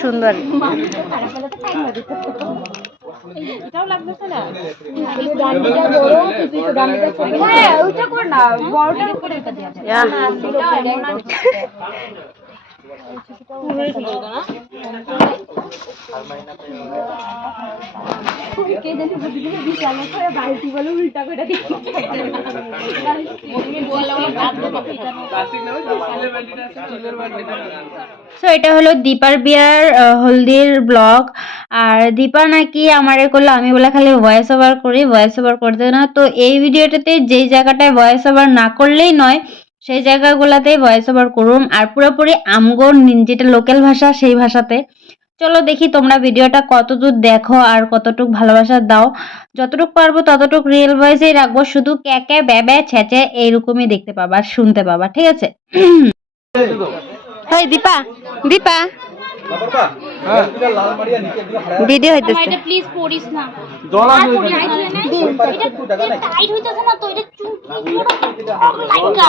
সুন্দর। হ্যাঁ। কে জানি বালতি বলে উল্টা করে সো এটা হলো দীপার বিয়ার হলদির ব্লগ আর দীপা নাকি আমারে করল, আমি বলে খালি ভয়েস ওভার করি ভয়েস ওভার করতে না। তো এই ভিডিওটাতে যেই জায়গাটায় ভয়েস ওভার না করলেই নয়, সেই জায়গাগুলোতেই ভয়েস ওভার করুম আর পুরোপুরি আমগো যেটা লোকাল ভাষা, সেই ভাষাতে। চলো দেখি তোমরা ভিডিওটা কতদূর দেখো আর কতটুক ভালোবাসা দাও। যতটুক পারব ততটুক রিয়েল ভয়েসেই রাখব শুধু ক্যাকে ব্যাবে ছেঁচে এইরকমই দেখতে পাবা আর শুনতে পাবা ঠিক আছে? দীপা দীপা। ভিডিও হইতেছে। এটা প্লিজ পড়িস না। জল আর আছে পড়ি না। এটা টাইট হইতাছে না তো এটা চুপ লাইকা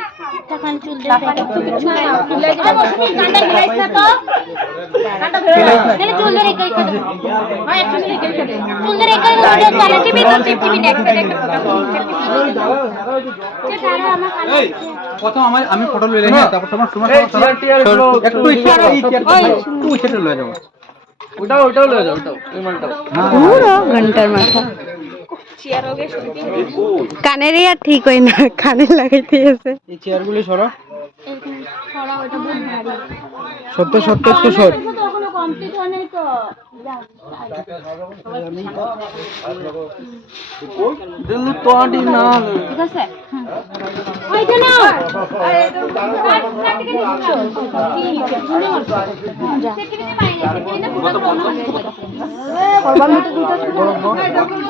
টাকান চুল হয় প্রথম আমার আমি ফটো লইলে হ্যাঁ তারপর তোমার তোমার একটু একটু ইচ্ছা লয়ে যাব ওটাও ওটাও লয়ে যাও ওটাও ওই মালটাও ঘণ্টার মাথা কানেরই আর ঠিক হয় না কানে লাগাইতে আছে এই চেয়ারগুলি সরো ছড়া ওটা সত্য সত্য একটু সর। কমপ্লিট হয় নাই তো। দিল তোয়াডি না ঠিক আছে ওইটা না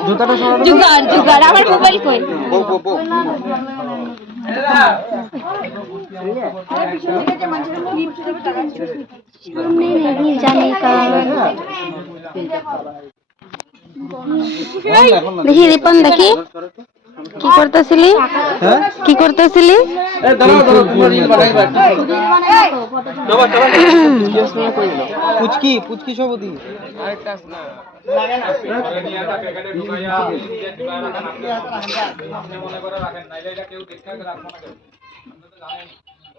জুতাটা সরো জুগার জুগার আমার মোবাইল কই? বো জানি দেখি রিপন দেখি। কি করতেছিলি? হ্যাঁ? কি করতেছিলি? এ দাঁড়াও দাঁড়াও তোমার ই পাঠাইবা চলো চলো পুচকি পুচকি সবদি।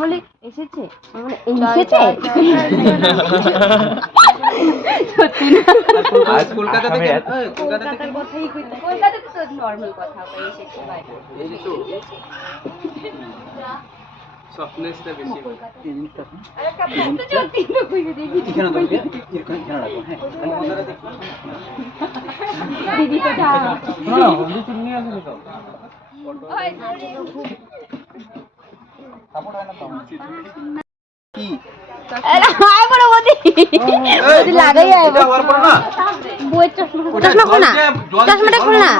বলি এসেছে? এসেছে? কলকাতা থেকে থেকে কথাই কলকাতা তো নর্মাল কথা কই এসেছে ভাই সফটনেসটা বেশি হ্যাঁ খালি না। হয় খোল। চশমাটা খোল না।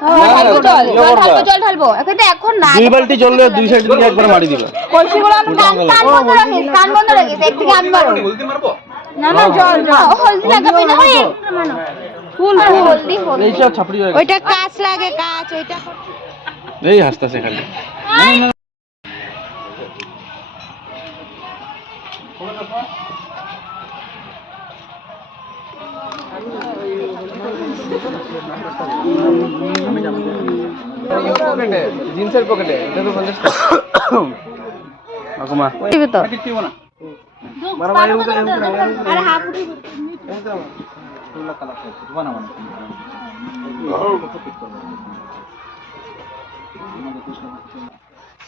উপর দিকে ভালো বলে কিন্তু জল ঢাললে জল। জল ঢালবো। জল ঢালবো এখন না দুই বালতি জল দুই সাইড দিকে একবার মারি দিবা। কলসিগুলো আমি কান কান বন্ধ রাখিস কান বন্ধ রাখিস একদিকে আমি মারবো মারবো? না না জল জল। হলদি লাগাবি না ওই ফুল হলদি হলদি এই ছাপড়ি হয়ে ওইটা কাঁচ লাগে কাঁচ ওইটা এই হাসতাছে খালি। পকেটে জিন্সের পকেটে এটা তো পঞ্চাশ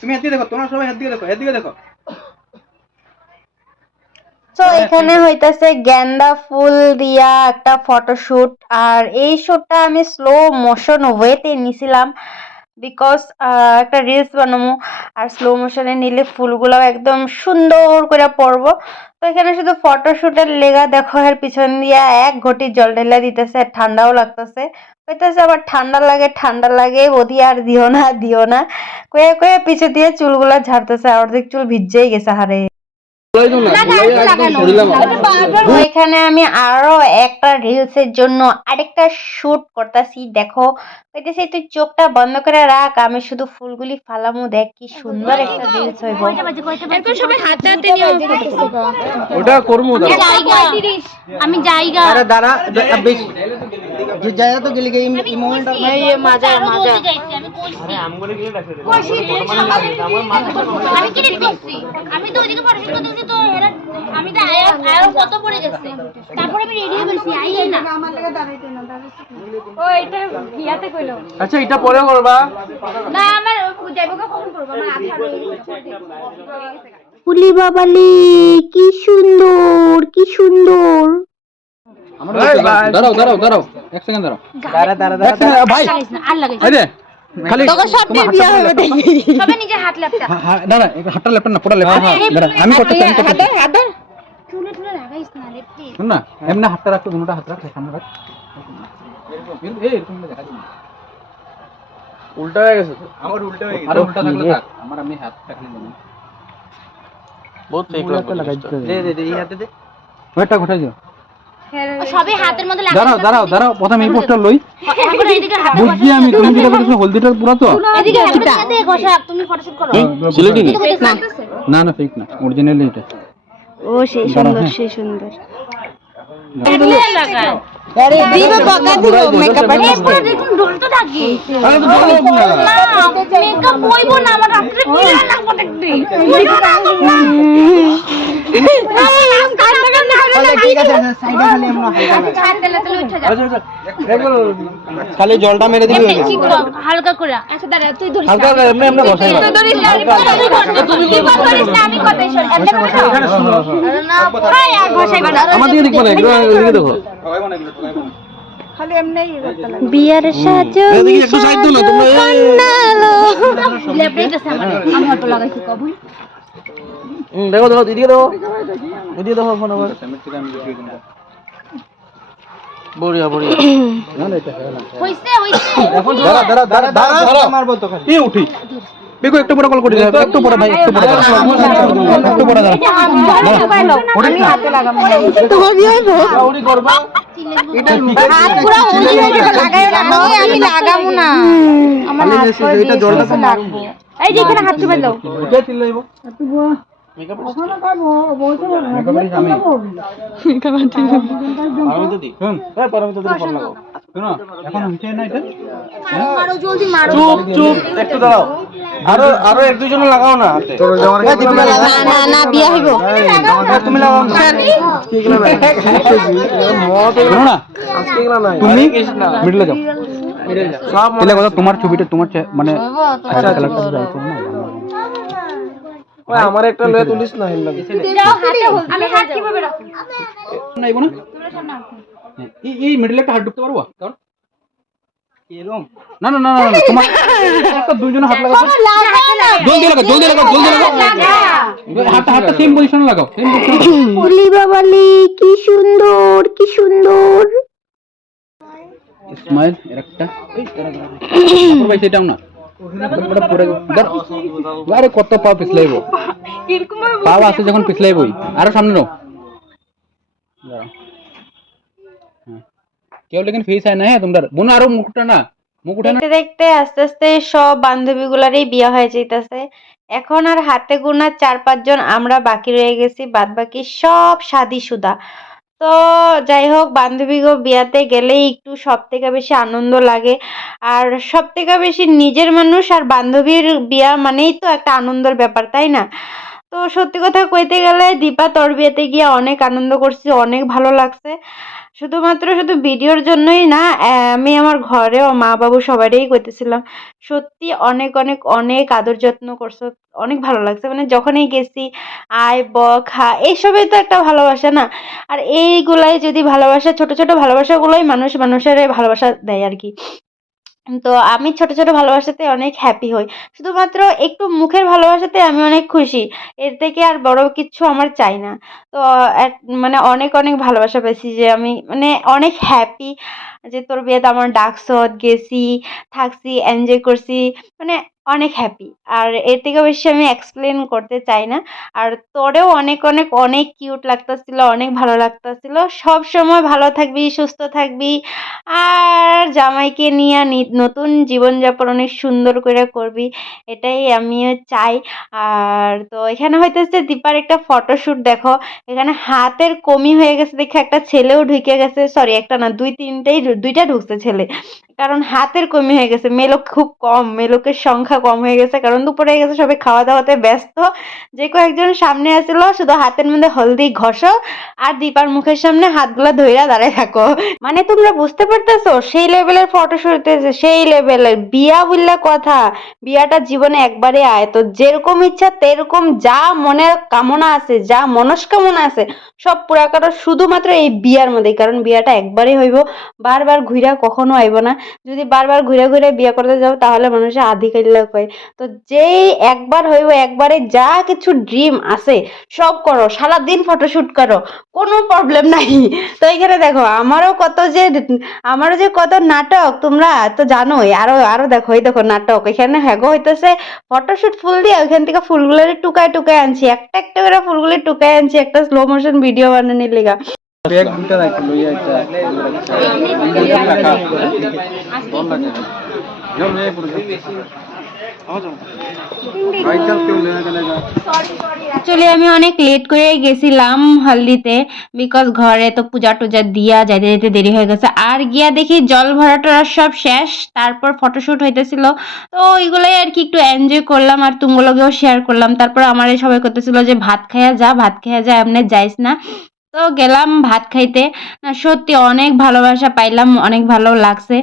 তুমি হাত দিয়ে দেখো তোমরা সবাই হাত দিয়ে দেখো হাত দিয়ে দেখো। তো এখানে হইতাছে গেন্দা ফুল দিয়া একটা ফটোশুট আর এই শুটটা আমি স্লো মোশন ওয়েতে নিছিলাম। বিকজ একটা রিলস বানাবো আর স্লো মোশনে নিলে ফুলগুলো একদম সুন্দর করে পড়ব। তো এখানে শুধু ফটোশ্যুটের লেগা দেখো, এর পিছন দিয়ে এক ঘটি জল ঢেলা দিতেছে ঠান্ডাও লাগতেছে। হইতেছে আবার ঠান্ডা লাগে ঠান্ডা লাগে ওদি আর দিও না দিও না। কয়ে কয়ে পিছে দিয়ে চুলগুলো ঝাড়তেছে, আর অর্ধেক চুল ভিজেই গেছে, হারে। এখানে আমি আরও একটা রিলস এর জন্য আরেকটা শুট করতেছি দেখো। কইতেছি তুই চোখটা বন্ধ করে রাখ আমি শুধু ফুলগুলি ফালামু দেখ কি সুন্দর একটা রিলস হইব। কয়টা বাজে কয়টা বাজে এখন সবাই হাতে হাতে নিয়ে ওটা করব আমি জায়গা। আরে দাঁড়া বেশি। জায়গা তো গেলে এই মোমেন্ট মাজা মাজা। আমি কইছি। কইছি আমি কি দেখছি আমি তো ওইদিকে তো এরা আমি তো আয়া আয়া কত পড়ে গেছে। তারপরে আমি রেডি হয়ে বলছি আইয়ে না। আচ্ছা এটা পরে করবা? না আমার যাইবো কখন করব আমার আঠা রয়ে গেছে ফুলি বাবালি কি সুন্দর কি সুন্দর। দাঁড়াও দাঁড়াও দাঁড়াও। এক সেকেন্ড দাঁড়াও। দাঁড়া দাঁড়া দাঁড়া। ভাই। আর লাগাইস এই খালি তোমার বিয়া হবে দেখি সবাই হাত ল্যাপটা হ্যাঁ, হ্যাঁ, দাঁড়া হাতটা লেপটা না পুরো লেপটা। দাঁড়া আমি করতেছি আমি করতেছি চুলে টুলে লাগাইস না লেপটি। শুন না এমনি হাতটা রাখো দুটো হাত রাখ সামনে রাখ। এই এরকম দেখা যাবে। উল্টা হয়ে গেছে তো। আমার উল্টা হয়ে গেছে। আরে উল্টা থাকলে থাক। আমার আমি হাত রাখলে নেব। বহুত ফেক লাগছে দে দে দে এই হাতে দে। ওইটা ঘটাই দিও। সবাই হাতের মধ্যে লাগা দাঁড়াও দাঁড়াও দাঁড়াও প্রথমে এই পোস্টার লই। এখন এইদিকে হাতে বুঝছি আমি তুমি যেটা বলেছ হলদিটা পুরো তো এদিকে হাতে ঘষা তুমি ফটোশুট করো সিলেটি না না না ফেক না অরিজিনাল এটা ও সেই সুন্দর সেই সুন্দর। লাগা দিব বকা দিব মেকআপ এরপর দেখুন ডলতে থাকি আরে তো ভালো না। না মেকআপ বইবো না আমার রাত্রে বিড়া লাগবো দেখতে? খালি জলটা মেরে দিবি হালকা করে। আচ্ছা দাঁড়া তুই ধরিস হালকা করে এমনি এমনি বসাই দাও ধরিস না তুই ধরিস না। আমি কথাই শোন এমনি এখানে আর ঘষাইবা না আমার দিকে দেখো। না একটু দেখো বিয়ার সাজো একটু সাইড দাও না তোমরা লেপটাই গেছে আমার আমি অল্প লাগাইছি কবুল। দেখো দেখো দিদিকে দেখো। দিদিকে দেখো ফোন আবার বড়িয়া বড়িয়া। হইছে হইছে। দাঁড়া দাঁড়া দাঁড়া দাঁড়া। মারবো তো খালি এই উঠি। দেখো একটু বড় কল করে দাও একটু বড় ভাই একটু বড় একটু বড় দাও। আমি হাতে লাগাবো। করবা? পুরো ওলি হয়ে না। আমি লাগাবো না। আমার হাত এটা জলটা তো এই যে এখানে হাত চুপে দাও। চিল্লাইব। মেকআপ আমি তো দিই শুন হ্যাঁ পারমিতা দিদি ফোন লাগাও শুনো এখন হচ্ছে না এটা মারো জলদি মারো চুপ চুপ একটু দাঁড়াও আরও আরও এক দুজন লাগাও না না না বিয়ে হইব তুমি লাগাও না মত শুনো না আজকে এগুলা নাই তুমি মিডলে যাও সব কথা তোমার ছবিটা তোমার মানে আচ্ছা কালারটা যাই না ওই আমার একটা লয়ে তুলিস না হিল লাগে আমি হাত কীভাবে রাখব? নাইবো না হ্যাঁ, এই এই মিডলে একটা হাত ঢুকতে পারব? কারণ? এরকম না না না না না, তোমার একটা দুইজনে হাত লাগাও। জলদি লাগাও জলদি লাগাও জলদি লাগাও। হাতটা হাতটা সেম পজিশনে লাগাও সেম পজিশনে ফুলি বাবালি কি সুন্দর কি সুন্দর। স্মাইল এরকটা এই তারা তারপর ভাই সেটাও না। আরে কত পা পিছলাইবো? পা আছে যখন পিছলাইবই আরও সামনে নাও। দাঁড়াও। হ্যাঁ। কেউ লেকিন ফেস হয় না হ্যাঁ তোমরা। বোন আরও মুখটা না। মুখ উঠে দেখতে দেখতে আস্তে আস্তে সব বান্ধবীগুলারই বিয়ে হয়ে যাইতেছে। এখন আর হাতে গোনা চার পাঁচজন আমরা বাকি রয়ে গেছি বাদ বাকি সব শাদি সুদা তো যাই হোক, বান্ধবীগো বিয়াতে গেলেই একটু সব থেকে বেশি আনন্দ লাগে। আর সব থেকে বেশি নিজের মানুষ আর বান্ধবীর বিয়া মানেই তো একটা আনন্দের ব্যাপার, তাই না? তো সত্যি কথা কইতে গেলে দীপা তোর বিয়েতে গিয়ে অনেক আনন্দ করছি, অনেক ভালো লাগছে। শুধুমাত্র শুধু ভিডিওর জন্যই না আমি আমার ঘরেও মা বাবু সবারই করতেছিলাম সত্যি অনেক অনেক অনেক আদর যত্ন করছ, অনেক ভালো লাগছে। মানে যখনই গেছি, আয় ব খা এইসবই তো একটা ভালোবাসা না? আর এইগুলাই যদি ভালোবাসা, ছোট ছোট ভালোবাসাগুলোই মানুষ মানুষের ভালোবাসা দেয় আর কি। তো আমি ছোট ছোট ভালোবাসাতে অনেক হ্যাপি হই। শুধুমাত্র একটু মুখের ভালোবাসাতে আমি অনেক খুশি। এর থেকে আর বড় কিছু আমার চাই না। তো, এক মানে অনেক অনেক ভালোবাসা পেয়েছি যে আমি মানে অনেক হ্যাপি যে তোর বিয়েতে আমার ডাকসত গেছি, থাকছি এনজয় করছি। মানে অনেক হ্যাপি আর এর থেকে বেশি আমি এক্সপ্লেন করতে চাই না। আর তোরেও অনেক অনেক অনেক কিউট লাগতেছিল, অনেক ভালো লাগতেছিল। সব সময় ভালো থাকবি, সুস্থ থাকবি। আর জামাইকে নিয়ে নতুন জীবনযাপন অনেক সুন্দর করে করবি, এটাই আমিও চাই। আর তো এখানে হইতেছে দীপার একটা ফটোশ্যুট দেখো। এখানে হাতের কমি হয়ে গেছে দেখে একটা ছেলেও ঢুকে গেছে। সরি একটা না, দুই তিনটেই, দুইটা ঢুকছে ছেলে। কারণ হাতের কমি হয়ে গেছে মেলোক খুব কম মেলোকের সংখ্যা কম হয়ে গেছে, কারণ দুপুরে গেছে, সবাই খাওয়া দাওয়াতে ব্যস্ত। যে কয়েকজন সামনে আসলো, শুধু হাতের মধ্যে হলদি ঘষো আর দীপার মুখের সামনে হাতগুলো ধইরা দাঁড়ায় থাকো। মানে তোমরা বুঝতে পারতেছো, সেই লেভেলের ফটোশুট হইতেছে, সেই লেভেলের বিয়া বললে কথা, বিয়াটা জীবনে একবারে আয়। তো যেরকম ইচ্ছা তেরকম যা মনের কামনা আছে, যা মনস্কামনা আছে, সব পুরা করো শুধুমাত্র এই বিয়ার মধ্যে কারণ বিয়াটা একবারই হইব, বারবার ঘুরা কখনো আইব না। যদি বারবার ঘুরে ঘুরে বিয়ে করতে যাও, তাহলে মানুষে আধি কাইল্লা কয় তো যেই একবার হইব, একবারে যা কিছু ড্রিম আছে, সব করো। সারাদিন ফটোশুট করো, কোনো প্রবলেম নাই। তো এখানে দেখো, আমারও কত যে, আমারও যে কত নাটক, তোমরা তো জানোই। আরও আরও দেখো, এই দেখো নাটক। এখানে হ্যাগো হইতেছে ফটোশ্যুট ফুল দিয়ে ওইখান থেকে ফুলগুলোর টুকায় টুকায় আনছি। একটা একটা করে ফুলগুলি টুকায় আনছি, একটা স্লো মোশন ভিডিও বানানোর লেগা। দুটা রাখি আমি অনেক লেট করে গেছিলাম হলদিতে বিকজ ঘরে তো পূজা টুজা দিয়া যাইতে যাইতে দেরি হয়ে গেছে। আর গিয়া দেখি জল ভরা টরা সব শেষ, তারপর ফটোশুট হইতেছিল। তো ওইগুলোই আর কি একটু এনজয় করলাম আর তুমগুলোকেও শেয়ার করলাম। তারপর আমার সবাই করতেছিল যে, ভাত খাইয়া যা, ভাত খাইয়া যা, এমনি যাইস না। তো গেলাম ভাত খাইতে। না, সত্যি অনেক ভালোবাসা পাইলাম, অনেক ভালো লাগছে।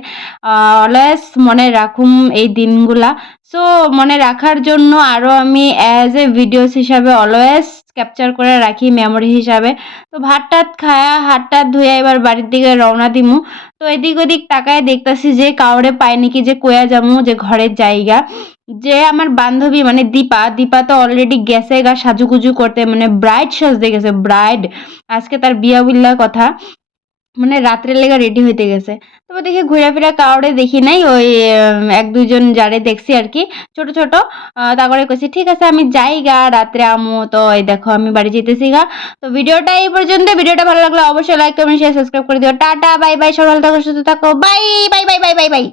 অলওয়েজ মনে রাখুম এই দিনগুলা। সো মনে রাখার জন্য আরও আমি অ্যাজ এ ভিডিওস হিসাবে অলওয়েজ ক্যাপচার করে রাখি মেমোরি হিসাবে। তো ভাত টাত খায়া হাত টাত ধুয়ে এবার বাড়ির দিকে রওনা দিমু। তো এদিক ওদিক তাকায় দেখতাছি যে কাউরে পায় নাকি যে কয়া যামু যে ঘরের জায়গা। যে আমার বান্ধবী মানে দীপা দীপা তো অলরেডি গেছে গা সাজুগুজু করতে মানে ব্রাইড সাজতে গেছে ব্রাইড আজকে তার বিয়া কথা। মানে রাত্রে লেগে রেডি হইতে গেছে। তবে দেখি ঘুরে কাউরে দেখি নাই, ওই এক দুজন যারে দেখছি আর কি ছোট। ছোট তারপরে কইছি, ঠিক আছে, আমি যাই গা, রাত্রে আমু, তো এই দেখো, আমি বাড়ি যেতেছি গা। তো ভিডিওটা এই পর্যন্ত, ভিডিওটা ভালো লাগলে অবশ্যই লাইক কমেন্ট শেয়ার সাবস্ক্রাইব করে দিও। টাটা, বাই বাই সকাল থাকো, সুস্থ থাকো, bye bye bye bye bye bye.